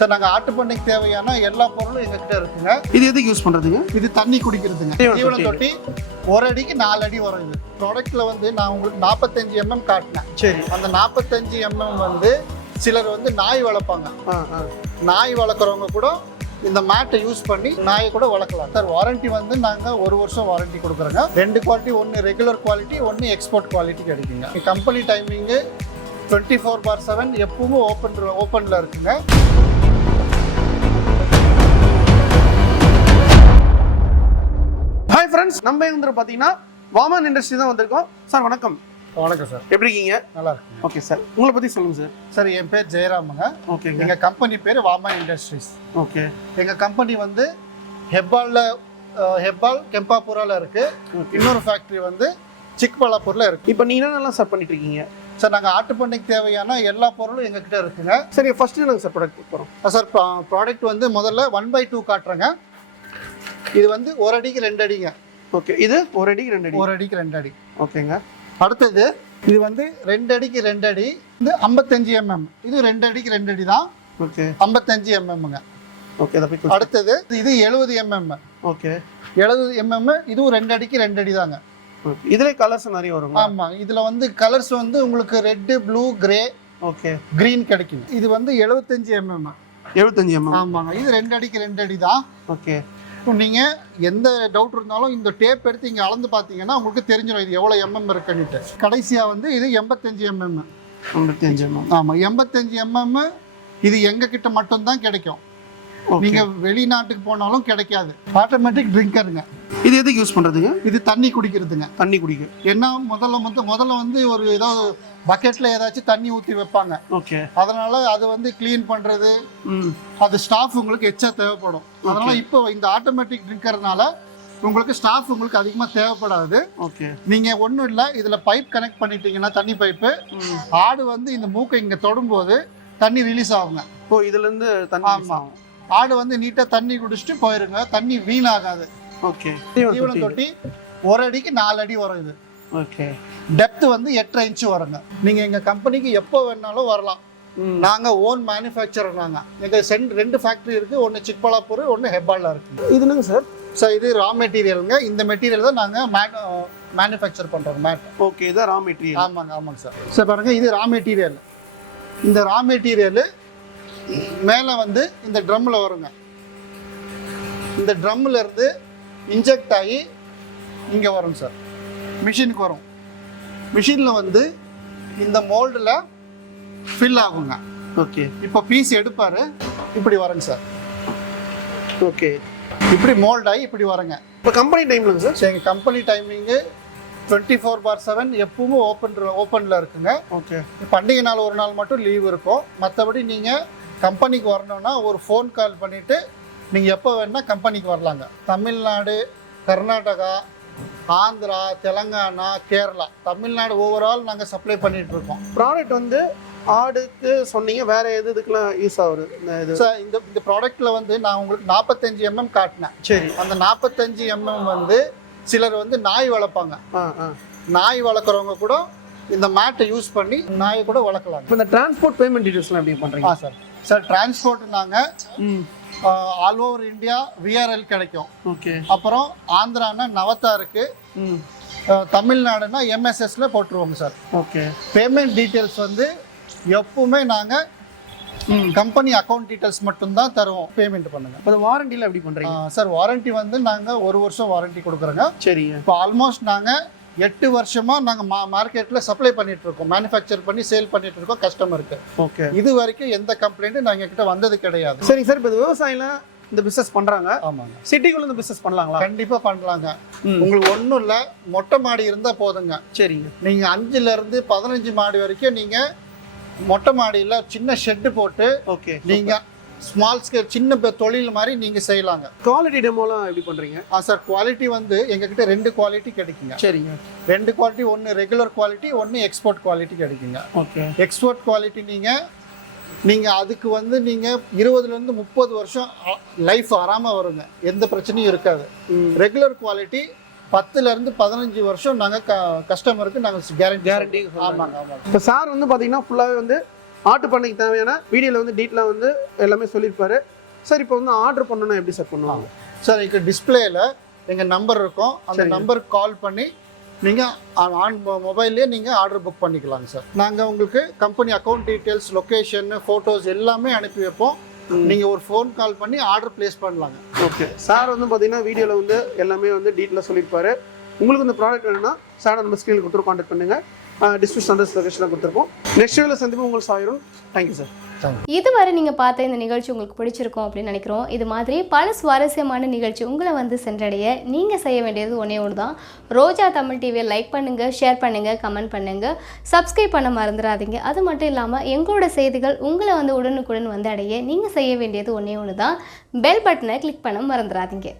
Sir நாங்கள் ஆட்டு பண்ணைக்கு தேவையான எல்லா பொருளும் எங்ககிட்ட இருக்குங்க. இது எதுக்கு யூஸ் பண்ணுறதுங்க? இது தண்ணி குடிக்கிறதுங்க. தீவன தொட்டி 1 அடிக்கு 4 அடி வரும். இது ப்ராடக்ட்ல வந்து நான் உங்களுக்கு 45 mm காட்டினேன். சரி. அந்த 45 mm வந்து சிலர் வந்து நாய் வளர்ப்பாங்க. நாய் வளர்க்குறவங்க கூட இந்த மேட்டை யூஸ் பண்ணி நாயை கூட வளர்க்கலாம். சார் வாரண்டி வந்து நாங்கள் 1 வருஷம் வாரண்டி கொடுக்குறோங்க. 2 குவாலிட்டி, ஒன்று ரெகுலர் குவாலிட்டி, ஒன்று எக்ஸ்போர்ட் குவாலிட்டி கிடைக்குங்க. கம்பெனி டைமிங்கு 24/7 எப்பவும் ஓப்பனில் இருக்குங்க. ஹாய் ஃப்ரெண்ட்ஸ், நம்ம வந்து பார்த்தீங்கன்னா வாமன் இண்டஸ்ட்ரி தான் வந்திருக்கோம். சார் வணக்கம். வணக்கம் சார், எப்படி இருக்கீங்க? நல்லா இருக்கு. ஓகே சார், உங்களை பற்றி சொல்லுங்கள் சார். சார் என் பேர் ஜெயராமுங்க. ஓகே. எங்கள் கம்பெனி பேர் வாமன் இண்டஸ்ட்ரீஸ். ஓகே. எங்கள் கம்பெனி வந்து ஹெப்பால் கெம்பாபுராவில் இருக்குது. இன்னொரு ஃபேக்ட்ரி வந்து சிக்பலாப்பூரில் இருக்குது. இப்போ நீங்கள் என்னென்னலாம் சார் பண்ணிட்டு இருக்கீங்க? சார் நாங்கள் ஆட்டு பண்ணைக்கு தேவையான எல்லா பொருளும் எங்ககிட்ட இருக்குங்க. சரி, ஃபஸ்ட்டு நாங்கள் சார் ப்ராடக்ட் போகிறோம். சார் ப்ராடக்ட் வந்து முதல்ல 1/2 காட்டுறேங்க. இது வந்து 1 அடிக்கு 2 அடிங்க. ஓகே. இது 1 அடிக்கு 2 அடி. 1 அடிக்கு 2 அடி. ஓகேங்க. அடுத்தது இது வந்து 2 அடிக்கு 2 அடி, இது 55 mm. இது 2 அடிக்கு 2 அடி தான். ஓகே. 55 mmங்க. ஓகே. அடுத்தது இது 70 mm. ஓகே. 70 mm, இதுவும் 2 அடிக்கு 2 அடி தாங்க. இதுல கலர்ஸ் நிறைய வரும். ஆமா, இதுல வந்து கலர்ஸ் வந்து உங்களுக்கு red, blue, grey, okay, green கிடைக்கும். இது வந்து 75 mm. 75 mm. ஆமாங்க. இது 2 அடிக்கு 2 அடி தான். ஓகே. நீங்க எந்த டவுட் இருந்தாலும் இந்த டேப் எடுத்து இங்க அளந்து பாத்தீங்கன்னா உங்களுக்கு தெரிஞ்சிடும் இது எவ்வளவு mm இருக்குன்னுட்டு. கடைசியா வந்து இது 85 mm. 85 mm. ஆமா, 85 mm. இது எங்க கிட்ட மட்டும் தான் கிடைக்கும். நீங்க வெளிநாட்டுக்கு போனாலும் கிடைக்காது. ஆட்டோமேட்டிக் ட்ரிங்கருங்க. இது எதுக்கு யூஸ் பண்றதுங்க? இது தண்ணி குடிக்கிறதுங்க. தண்ணி குடிக்க என்ன முதல்ல வந்து ஒரு ஏதாவது பக்கெட்ல ஏதாச்சும் தண்ணி ஊற்றி வைப்பாங்க. ஓகே. அதனால அது வந்து கிளீன் பண்றது, அது ஸ்டாஃப் உங்களுக்கு எச்சா தேவைப்படும். அதனால இப்போ இந்த ஆட்டோமேட்டிக் ட்ரிங்கர்னால உங்களுக்கு ஸ்டாஃப் உங்களுக்கு அதிகமாக தேவைப்படாது. ஓகே. நீங்க ஒன்றும் இல்லை, இதுல பைப் கனெக்ட் பண்ணிட்டீங்கன்னா தண்ணி பைப்பு, ஆடு வந்து இந்த மூக்கை இங்க தொடும்போது தண்ணி ரிலீஸ் ஆகுங்க. ஓ, இதுல இருந்து தண்ணி. ஆமா, ஆடு வந்து நீட்டா தண்ணி குடிச்சிட்டு போயிருங்க. தண்ணி வீணாகாது. ஓகே. தீவன தொட்டி 1 அடிக்கு 4 அடி வரும். இது ஓகே. டெப்த் வந்து 8.5 இன்ச் வருங்க. நீங்க எங்க கம்பெனிக்கு எப்போ வேணாலும் வரலாம். நாங்க ஓன் மேனுஃபேக்சரர். நாங்க எங்க 2 ஃபேக்டரி இருக்கு. ஒன்னு சிக்பலாப்பூர், ஒன்னு ஹெப்பால்ல இருக்கு. இது என்னங்க சார்? சார் இது ரா மெட்டீரியலுங்க. இந்த மெட்டீரியல் தான் நாங்க மேனுஃபேக்சர் பண்றோம். மேட். ஓகே. இது ரா மெட்டீரியல். ஆமாங்க சார். சார் பாருங்க, இது ரா மெட்டீரியல். இந்த ரா மெட்டீரியல் மேலே வந்து இந்த ட்ரம்மில் வருங்க. இந்த ட்ரம்மில் இருந்து இன்ஜெக்ட் ஆகி இங்கே வரும் சார், மிஷினுக்கு வரும். மிஷினில் வந்து இந்த மோல்டில் ஃபில் ஆகுங்க. ஓகே. இப்போ பீஸ் எடுப்பார், இப்படி வரங்க சார். ஓகே. இப்படி மோல்ட் ஆகி இப்படி வரங்க. இப்போ கம்பெனி டைமில் சார்? சரி, எங்கள் கம்பெனி டைமிங்கு 24/7 எப்பவும் ஓப்பனில் இருக்குங்க. ஓகே. பண்டிகை நாள் ஒரு நாள் மட்டும் லீவ் இருக்கும். மற்றபடி நீங்கள் கம்பெனிக்கு வரணும்னா ஒரு ஃபோன் கால் பண்ணிவிட்டு நீங்கள் எப்போ வேணுன்னா கம்பெனிக்கு வரலாங்க. தமிழ்நாடு, கர்நாடகா, ஆந்திரா, தெலுங்கானா, கேரளா, தமிழ்நாடு ஓவரால் நாங்கள் சப்ளை பண்ணிகிட்ருக்கோம். ப்ராடக்ட் வந்து ஆடுக்கு சொன்னீங்க, வேறு எதுக்கெலாம் யூஸ் ஆகுது இது? சார் இந்த ப்ராடக்ட்டில் வந்து நான் உங்களுக்கு 45 mm காட்டினேன். சரி. அந்த 45 mm வந்து சிலர் வந்து நாய் வளர்ப்பாங்க. நாய் வளர்க்குறவங்க கூட இந்த மேட்டை யூஸ் பண்ணி நாயை கூட வளர்க்கலாம். இப்போ இந்த டிரான்ஸ்போர்ட் பேமெண்ட் டீட்டெயில்ஸ்லாம் எப்படி பண்ணுறீங்க? சார் டிரான்ஸ்போர்ட் நாங்கள் ஆல் ஓவர் இந்தியா VRL கிடைக்கும். ஓகே. அப்புறம் ஆந்திரானா நவத்தா இருக்கு, தமிழ்நாடுனா MSSல போட்டுருவோங்க சார். ஓகே. பேமெண்ட் டீட்டெயில்ஸ் வந்து எப்பவுமே நாங்கள் கம்பெனி அக்கௌண்ட் டீட்டெயில்ஸ் மட்டும்தான் தருவோம். பேமெண்ட் பண்ணுங்க. இப்போ வாரண்டியில் எப்படி பண்ணுறீங்க? சார் வாரண்டி வந்து நாங்கள் 1 வருஷம் வாரண்டி கொடுக்குறோங்க. சரி. இப்போ ஆல்மோஸ்ட் நாங்கள் 8 வருஷமாக நாங்கள் மார்க்கெட்டில் சப்ளை பண்ணிட்டு இருக்கோம், மேனுஃபேக்சர் பண்ணி சேல் பண்ணிட்டு இருக்கோம் கஸ்டமருக்கு. ஓகே. இது வரைக்கும் எந்த கம்ப்ளைண்ட்டும் நாங்கள் கிட்ட வந்தது கிடையாது. சரிங்க சார். இப்போ விவசாயிலாம் இந்த பிஸ்னஸ் பண்ணுறாங்க. ஆமாங்க. சிட்டிக்குள்ள இந்த பிஸ்னஸ் பண்ணலாங்களா? கண்டிப்பாக பண்ணலாங்க. உங்களுக்கு ஒன்றும் இல்லை, மொட்டை மாடி இருந்தால் போதுங்க. சரிங்க. நீங்கள் 5லேருந்து 15 மாடி வரைக்கும் நீங்கள் மொட்டை மாடியில் சின்ன ஷெட்டு போட்டு, ஓகே, நீங்கள் ஸ்மால் ஸ்கேல் சின்ன தொழில் மாதிரி நீங்கள் செய்யலாங்க. குவாலிட்டி டெமோலாம் எப்படி பண்ணுறீங்க? சார் குவாலிட்டி வந்து எங்ககிட்ட 2 குவாலிட்டி கிடைக்குங்க. சரிங்க. 2 குவாலிட்டி, ஒன்று ரெகுலர் குவாலிட்டி, ஒன்று எக்ஸ்போர்ட் குவாலிட்டி கிடைக்குங்க. ஓகே. எக்ஸ்போர்ட் குவாலிட்டி நீங்கள் அதுக்கு வந்து நீங்கள் 20லேருந்து 30 வருஷம் லைஃப் ஆறாமல் வருங்க, எந்த பிரச்சனையும் இருக்காது. ரெகுலர் குவாலிட்டி 10லேருந்து 15 வருஷம் நாங்கள் கஸ்டமருக்கு நாங்கள் கேரண்டி. ஆமாங்க. இப்போ சார் வந்து பார்த்தீங்கன்னா ஃபுல்லாகவே வந்து ஆட்டு பண்ணைக்கு தேவையான வீடியோவில் வந்து டீட்டெயிலாக வந்து எல்லாமே சொல்லியிருப்பாரு. சார் இப்போ வந்து ஆர்டர் பண்ணணும்னா எப்படி சார் பண்ணுவாங்க? சார் இங்கே டிஸ்பிளேயில் எங்கள் நம்பர் இருக்கும், அந்த நம்பருக்கு கால் பண்ணி நீங்கள் ஆன் மொபைல்லேயே நீங்கள் ஆர்டர் புக் பண்ணிக்கலாங்க சார். நாங்கள் உங்களுக்கு company account details, location, photos எல்லாமே அனுப்பி வைப்போம். நீங்கள் ஒரு ஃபோன் கால் பண்ணி ஆர்டர் ப்ளேஸ் பண்ணலாங்க. ஓகே சார் வந்து பார்த்தீங்கன்னா வீடியோவில் வந்து எல்லாமே வந்து டீட்டெயிலாக சொல்லியிருப்பாரு. உங்களுக்கு இந்த ப்ராடக்ட் வேணும்னா சார் நம்ம ஸ்க்ரீனில் கொடுத்துரு கான்டாக்ட் பண்ணுங்கள். டிஸ்கிரிப்ஷன் அட்ரஸ் லொகேஷனில் கொடுத்துருப்போம். நெக்ஸ்ட் வீடியோவில் சந்திப்போம். உங்களுக்கு சாயிரும். Thank you sir. இதுவரை நீங்கள் பார்த்த இந்த நிகழ்ச்சி உங்களுக்கு பிடிச்சிருக்கும் அப்படின்னு நினைக்கிறோம். இது மாதிரி பல சுவாரஸ்யமான நிகழ்ச்சி உங்களை வந்து சென்றடைய நீங்கள் செய்ய வேண்டியது ஒன்றே ஒன்று தான். ரோஜா தமிழ் டிவியை லைக் பண்ணுங்கள், ஷேர் பண்ணுங்கள், கமெண்ட் பண்ணுங்கள், சப்ஸ்கிரைப் பண்ண மறந்துடாதீங்க. அது மட்டும் இல்லாமல் எங்களோட செய்திகள் உங்களை வந்து உடனுக்குடன் வந்து அடைய நீங்கள் செய்ய வேண்டியது ஒன்றே ஒன்று தான். பெல் பட்டனை கிளிக் பண்ண மறந்துடாதீங்க.